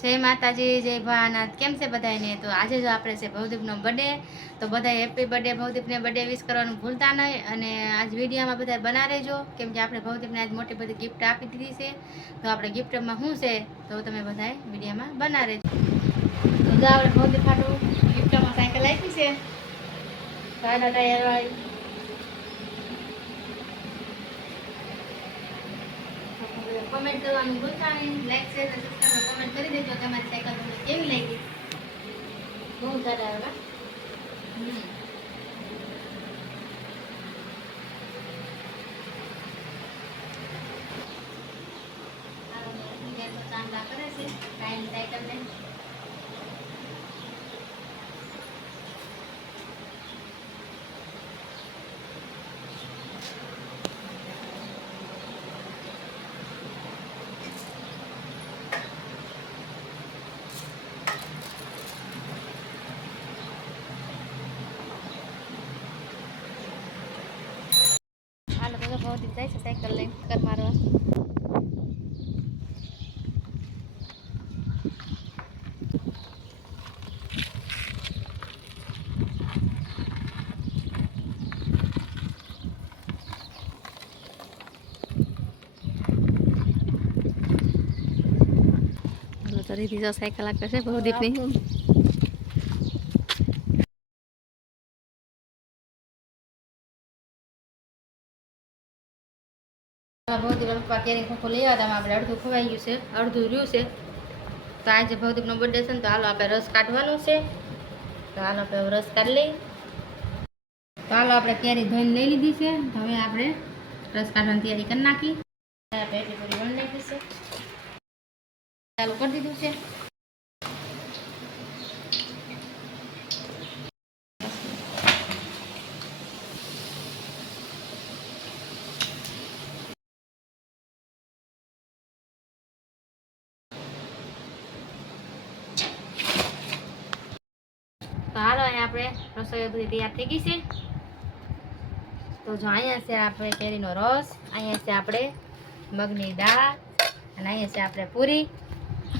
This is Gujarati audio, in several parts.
જય માતાજી, જય ભોળાનાથ. કેમ છે બધાને? તો આજે જો આપણે છે ભવદીપનો બર્થડે, તો બધા હેપી બર્થડે. ભવદીપને બર્થડે વિશ કરવાનું ભૂલતા નહીં. અને આજ વિડીયોમાં બધા બના રહેજો, કેમ કે આપણે ભવદીપને આજ મોટી બધી ગિફ્ટ આપી દીધી છે. તો આપણે ગિફ્ટમાં શું છે તો તમે બધા વિડીયોમાં બના રહેજો. તો જો આપણે ભવદીપ ખાટું ગિફ્ટમાં સાયકલ આપી છે, સાડા ટાયર વાળી. કમેન્ટ કરવાનું ભૂલતા નહીં. લાઈક શેર અને સબસ્ક્રાઇબ કમેન્ટ કરી દેજો. તમારી સાયકલ તમને કેવી લાગી? બહુ સારા આવ્યા. ચાંદા કરે છે કાયમ સાયકલ ને. હાલો તો બહુ દિવસ જાય છે સાયકલ લઈને કર મારવા. તો રીધી જો સાયકલ આગળ છે ભવદીપની. ભવદીપ પપ્પા કેરી ખોખો લઈ આવ્યા હતા. આપણે અડધું ખવાઈ ગયું છે, અડધું રહ્યું છે. તો આજે ભવદીપનો બર્થડે છે ને, તો હાલો આપણે રસ કાઢવાનું છે. તો હાલો આપણે રસ કાઢી લઈ. તો હાલો આપણે કેરી ધોઈને લઈ લીધી છે. હવે આપણે રસ કાઢવાની તૈયારી કરી નાખી. આપણે એટલી પૂરી વણ નાખી છે, ચાલુ કરી દીધું છે. તો હાલો અહીંયા આપણે રસોઈ બધી તૈયાર થઈ ગઈ છે. તો જો અહીંયા છે આપણે કેરીનો રસ, અહીંયા છે આપણે મગની દાળ, અને અહીંયા છે આપણે પૂરી.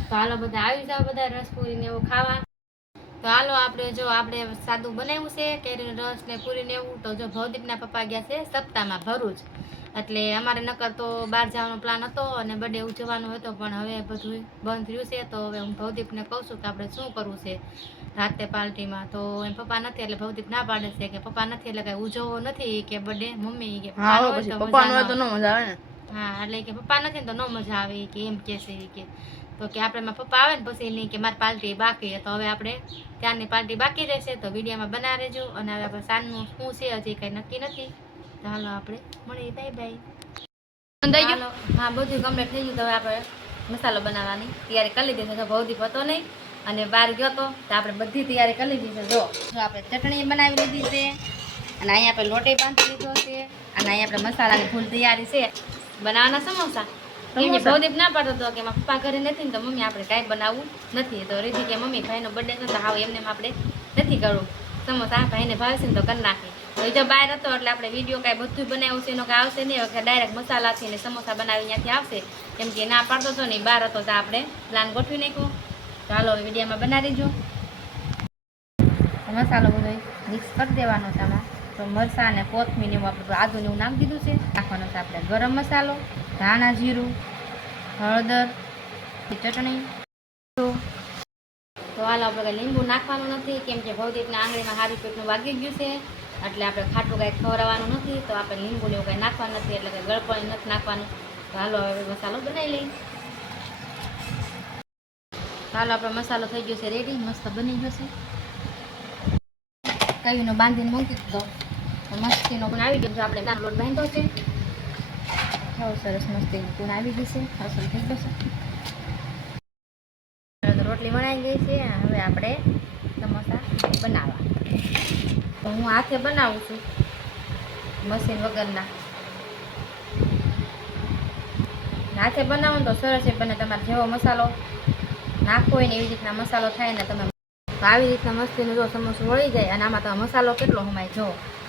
તો હાલો બધા આવી જાવ, બધા રસ પૂરી ને એવું ખાવા. તો હાલો આપણે જો આપણે સાદું બનાવ્યું છે કેરીનો રસ ને પૂરી ને એવું. તો જો ભવદીપના પપ્પા ગયા છે સપ્તાહમાં ભરૂચ, એટલે અમારે નકર તો બહાર જવાનો પ્લાન હતો અને બર્થડે ઉજવવાનો હતો, પણ હવે બધું બંધ રહ્યું છે. તો હવે હું ભવદીપને કહું છું કે આપણે શું કરવું છે રાતે પાર્ટીમાં. તો એમ પપ્પા નથી એટલે ભવદીપ ના પાડે છે કે પપ્પા નથી એટલે કઈ ઉજવવો નથી કે બર્થડે મમ્મી કે પપ્પા હોય તો ન મજા આવે ને. હા એટલે કે પપ્પા નથી ને તો ન મજા આવે કે એમ કે છે કે. તો કે આપણે પપ્પા આવે ને પછી નહીં કે મારી પાર્ટી બાકી. તો હવે આપણે ત્યાંની પાર્ટી બાકી રહેશે. તો વિડીયોમાં બના રહેજો. અને હવે આપણે સાંજનું શું છે હજી કંઈ નક્કી નથી. તો હાલો આપણે મળીએ. Bye bye. હા બધું કમ્પ્લીટ થઈ ગયું. તો હવે આપણે મસાલો બનાવવાની તૈયારી કરી લીધી છે. તો ભવદીપ હતો નહીં અને બહાર ગયો તો આપણે બધી તૈયારી કરી લીધી છે. જો આપણે ચટણી બનાવી લીધી છે, અને અહીંયા આપણે લોટે બાંધી લીધો છે, અને અહીંયા આપણે મસાલાની ફૂલ તૈયારી છે બનાવવાના સમોસા. કેમ કે ભવદીપ ના પાડતો હતો કે મારા પપ્પા ઘરે નથી ને તો મમ્મી આપણે કાંઈ બનાવવું નથી. તો રીધી કે મમ્મી ભાઈનો બર્થડે છે તો હાવ એમને આપણે નથી કરવું. સમોસા ભાઈને ભાવે છે ને તો કરી નાખી. તો જો બહાર હતો એટલે આપણે વિડીયો કાંઈ બધું બનાવ્યું છે એનો કાંઈ આવશે નહીં. હવે ડાયરેક્ટ મસાલાથી ને સમોસા બનાવી ત્યાંથી આવશે. કેમ કે ના પાડતો હતો ને બહાર હતો તો આપણે પ્લાન ગોઠવી નાખ્યો. તો હાલો વિડીયોમાં બનાવી દેજો. મસાલો બધો મિક્સ કરી દેવાનો છે આમાં. તો મરચાં અને કોથમીર એવું આપણે આદુને એવું નાખી દીધું છે. નાખવાનો છે આપણે ગરમ મસાલો, ધાણા જીરું, હળદર, ચટણી. તો હાલ આપણે લીંબુ નાખવાનું નથી, કેમ કે ભવદીપના આંગળીમાં હારી પેટનું વાગી ગયું છે એટલે આપણે ખાટું કાંઈ ખવડાવવાનું નથી. તો આપણે લીંબુ ને એવું કાંઈ નાખવાનું નથી, એટલે કે ગળપણ નથી નાખવાનું. તો હાલો હવે મસાલો બનાવી લઈએ. હાલો આપણો મસાલો થઈ ગયો છે રેડી, મસ્ત બની ગયો છે. કઈનો બાંધીને મૂકી દીધો તો મસ્તીનો પણ આવી ગયો. આપણે નાનો લોટ બાંધ્યો છે, બહુ સરસ મસ્તી પૂન આવી ગઈ છે, અસર થઈ ગયો છે. રોટલી બનાવી ગઈ છે. હવે આપણે સમોસા બનાવવા. તો હું હાથે બનાવું છું, મશીન વગરના. હાથે બનાવો તો સરસ છે બને. તમારે જેવો મસાલો નાખવો હોય ને એવી રીતના મસાલો થાય ને. તમે આવી રીતના મસ્તીનું જો સમોસું વળી જાય. અને આમાં તો મસાલો કેટલો સમાય જો.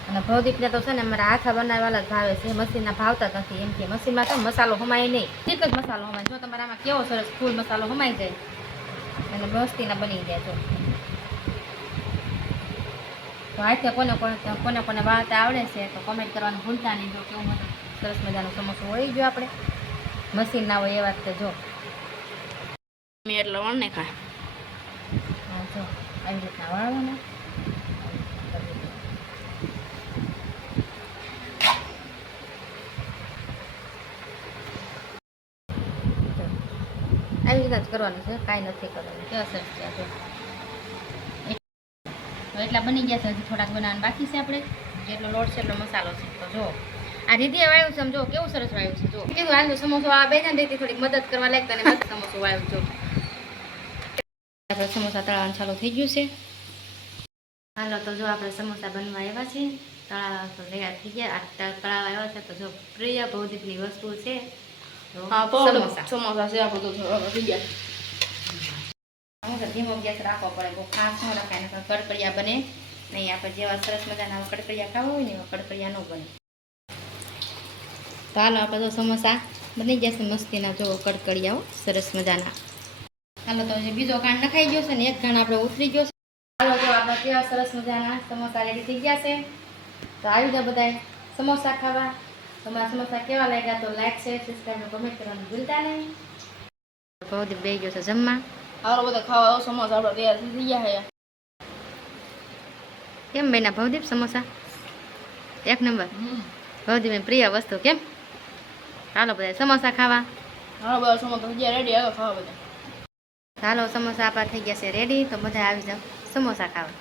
અને ભવદીપને તો છે ને મારા હાથા બનાવેલા જ ભાવે છે, મશીનના ભાવતા જ નથી. એમ કે મશીનમાં તો મસાલો સમાય નહીં, એક જ મસાલો સમાય. જો તમારે આમાં કેવો સરસ ફૂલ મસાલો સમાઈ જાય. અને મસ્તીના બની ગયા જો. તો હાથે કોને કોને વાળતા આવડે છે તો કોમેન્ટ કરવાનું ભૂલતા નહીં. જો કેવું સરસ મજાનું સમોસું વળી ગયો આપણે. મશીન ના હોય એ વાત તો જો. એટલે વણ ને ખાય. હા જો આવી રીતના વાળવાનું. આવી રીતના જ કરવાનું છે, કાંઈ નથી કરવાનું. કેવા સરસ થયા છે. તો એટલા બની ગયા છે. હજી થોડાક બનાવવાનું બાકી છે. આપણે જેટલો લોટ છે એટલો મસાલો છે. તો જો આ રીધિએ વાળ્યું છે. જો કેવું સરસ વાળ્યું છે. જો કીધું હાલ સમોસો આ બે ને રીતિ થોડીક મદદ કરવા લાગતા ને મસ્ત સમોસો વાળ્યું. જો આપણે સમોસા તળાવવાનું ચાલુ થઈ ગયું છે. હાલો તો જો આપણે સમોસા બનવા આવ્યા છે. તળાવ તો તૈયાર થઈ ગયા. આ તળાવ આવ્યા છે. તો જો પ્રિય ભૌતિકની વસ્તુ છે. હા તો સમોસા સમોસા છે આ બધું થઈ ગયા. સમોસા ધીમો ગેસ રાખવો પડે. બહુ ખાસ ન રખાય ને કડકડિયા બને નહીં. આપણે જેવા સરસ મજાના કડકડિયા ખાવા હોય ને એવા કડકડિયા ન બને. તો હાલો આપણે તો સમોસા બની જશે મસ્તીના. જો કડકડિયાઓ સરસ મજાના. હાલો તો જે બીજો કાંડ નખાઈ ગયો છે ને એક કાંડ આપણે ઉતરી ગયો છે. હાલો તો આપણે કેવા સરસ મજાના સમોસા રેડી થઈ ગયા છે. તો આવી જાઓ બધાય સમોસા ખાવા. તમારા સમોસા કેવા લાગ્યા તો લાઈક શેર સબસ્ક્રાઈબ કમેન્ટ કરવાનું ભૂલતા નહીં. ભૌતિક બેસી ગયો છે જમવા. હાલો બધા ખાવા આવો. સમોસા આપણે તૈયાર થઈ ગયા છે. કેમ બેના ભવદીપ સમોસા એક નંબર. ભવદીપ પ્રિય વસ્તુ કેમ. ચાલો બધા સમોસા ખાવા. હાલો બધા સમોસા થઈ ગયા રેડી. હાલો ખાવા બધા. ચાલો સમોસા આપણા થઈ ગયા છે રેડી. તો બધા આવી જાઓ સમોસા ખાવા.